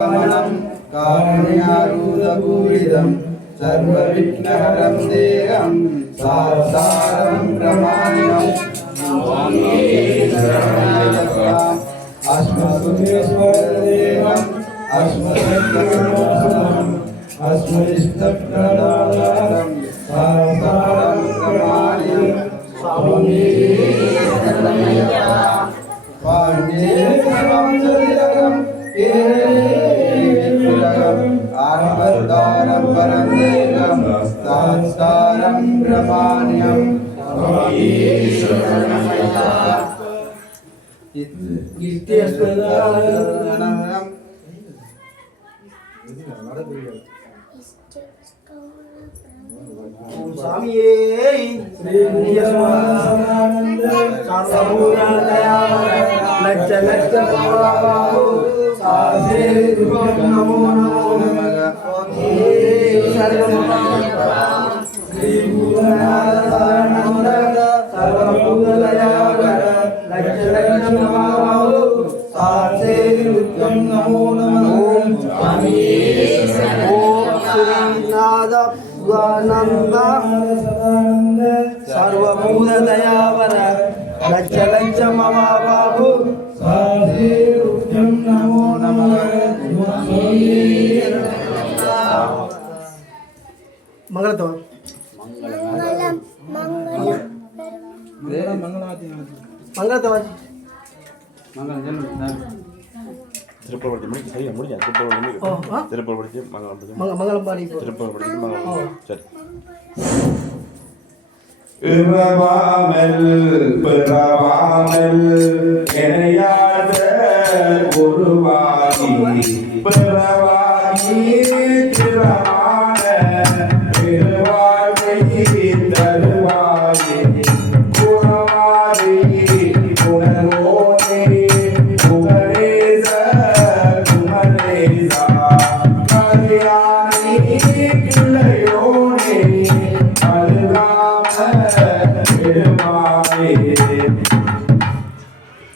कारुण्यारूढपूरितं सर्वविघ्नहरं देहं साक्षारं ब्रह्माण्डम् अस्मद्गुणेश्वरदेवम् अस्मद्गुणोत्सवम् अस्मदिष्टप्रदातारं साक्षारं ब्रह्माण्डम् स्वामी आत्मदारं परमेकं संस्कारं ब्रह्माण्यं स्वामिये श्री सदानंद लक्ष लक्ष नमो नमो श्री भूतनाथ सर्वभूतदयावर लक्ष लक्ष नमो नमो स्वामी श्रीनाथ सदानंद सर्वभूतदयावर लक्ष लक्ष बाबू नमो नमः मंगलतो मंगलतो திருப்பதி முடிச்சு சரியா முடிஞ்சா திருப்பதி படிச்சு மங்களம் பாடி திருப்பதி படிச்சு மங்களம் சரி இறவாமல் பிறவாமல் இணையாத உருவாகி பிறவாகி திறமான பெருவாழ்வை தருவாகி குணவாரி குணரோனே குமரேச குமரேசா கல்யாணி பிள்ளையோனே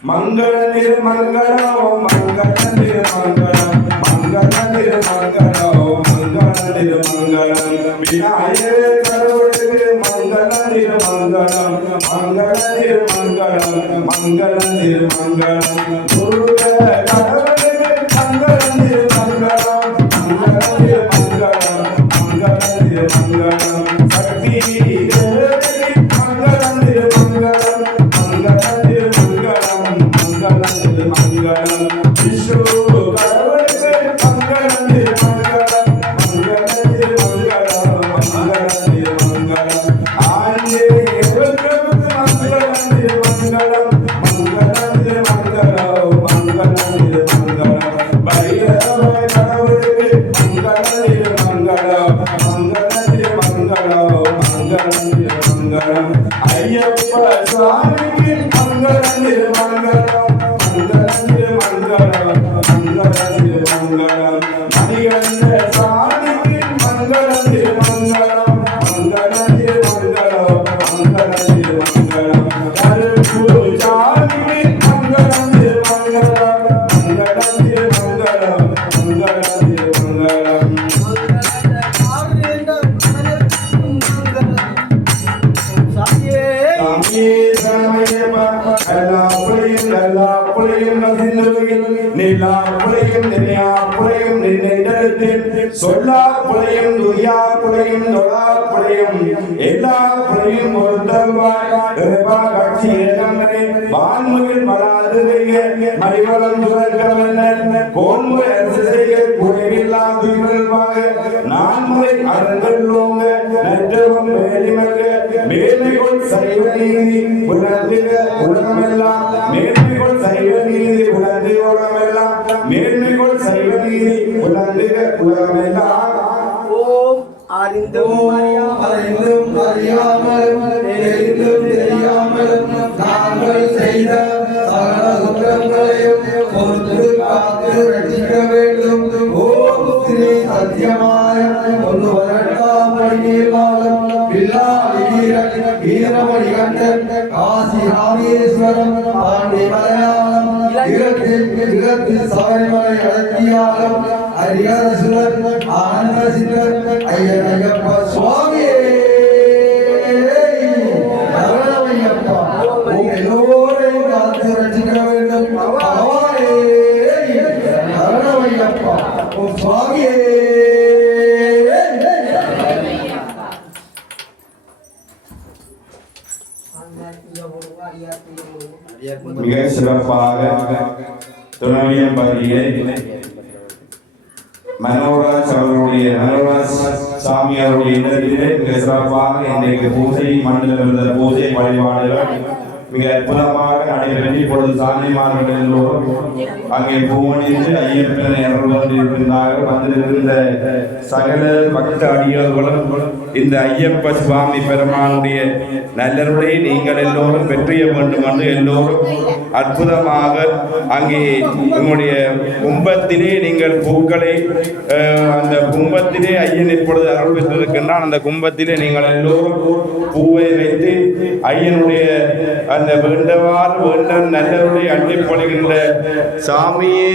मंगल निर्मंगलो मंगल निर्मंगलम मंगल निर्मंगलो मंगल निर्मंगलम विनायक करुणे मंगल निर्मंगलम मंगल निर्मंगलम मंगल निर्मंगलम दुर्गा करुणे मंगल निर्मंगलम मंगल निर्मंगलम मंगल निर्मंगलम शक्ति मंगल निर्मंगलम मंगलम विष्णु करुणे मंगलम निर्मंगलम मंगलम निर्मंगलम आंजनेय मंगलम निर्मंगलम मंगलम निर्मंगलम भैरव करुणे मंगलम निर्मंगलम मंगलम निर्मंगलम अय्यप्प स्वामी मंगलम निर्मंगलम मंगलम मणिकंठ स्वामी मंगलम निर्मंगलम मंगलम कर्पूजामि मंगलम निर्मंगलम சொல்லா புலையும் துரியா புலையும் தொழா புலையும் எல்லா புலையும் ஒருத்தல்வாய் கட்சி இளங்கனே வான்முகில் வளாது வைக மறிவளம் சுரக்கவல்ல கோன்முறை அரசு செய்ய குறைவில்லா துயில்வாக நான்முறை அறங்கல்லோங்க நற்றவம் வேலிமல்க மேன்மைகொள் சைவ நீதி உணர்ந்திக உலகமெல்லாம் மேன்மைகொள் சைவ நீதி உணர்ந்து உலகமெல்லாம் மேன்மைகொள் சைவ நீதி உணர்ந்திக உலகமெல்லாம் ஓம் அறிந்தும் அறியாமல் தெரியாமல் தாங்கள் செய்த சகல குற்றங்களையும் பொறுத்து காத்து ரட்சிக்க வேண்டும். ஓம் ஸ்ரீ சத்யமாய ஒன்று 18ஆம் படி காலம் பில்லாளி வீரமணி கண்டன் காசி ராமேஸ்வரம் பாண்டி மலையாளம் கிழக்கு சபரிமலை அடக்கியாலும் ஹரிஹரசுரர் ஆனந்த சித்தர் ஐயன் ஐயப்ப சுவாமியே சரணமையப்பா. உங்க எல்லோரையும் காத்து ரட்சிக்க வேண்டும் பகவானே சரணமையப்பா. உன் சுவாமியே மிக சிறப்பாக துணைவியம்பதியை மனோராஜ் சாமி அவருடைய இல்லத்திலே மிக சிறப்பாக இன்றைக்கு பூஜை மண்டல பூஜை வழிபாடுகள் மிக அற்புதமாக நடைபெற்று இப்பொழுது சாமிமார்கள் எல்லோரும் அங்கே பூமணிந்து ஐயப்பனை அருள் வந்திருக்கின்றார்கள். வந்திருக்கின்ற சகல பக்த அடியார்களும் இந்த ஐயப்ப சுவாமி பெருமானுடைய நல்லருடைய நீங்கள் எல்லோரும் பெற்றிய வேண்டும் என்று எல்லோரும் அற்புதமாக அங்கே உங்களுடைய கும்பத்திலே நீங்கள் பூக்களை அந்த கும்பத்திலே ஐயன் இப்பொழுது அருள் பெற்றிருக்கின்றான். அந்த கும்பத்திலே நீங்கள் எல்லோரும் பூவை வைத்து ஐயனுடைய அந்த வேண்டவாறு வேண்ட நல்லருடைய அள்ளிப்பொழிகின்ற சாமியே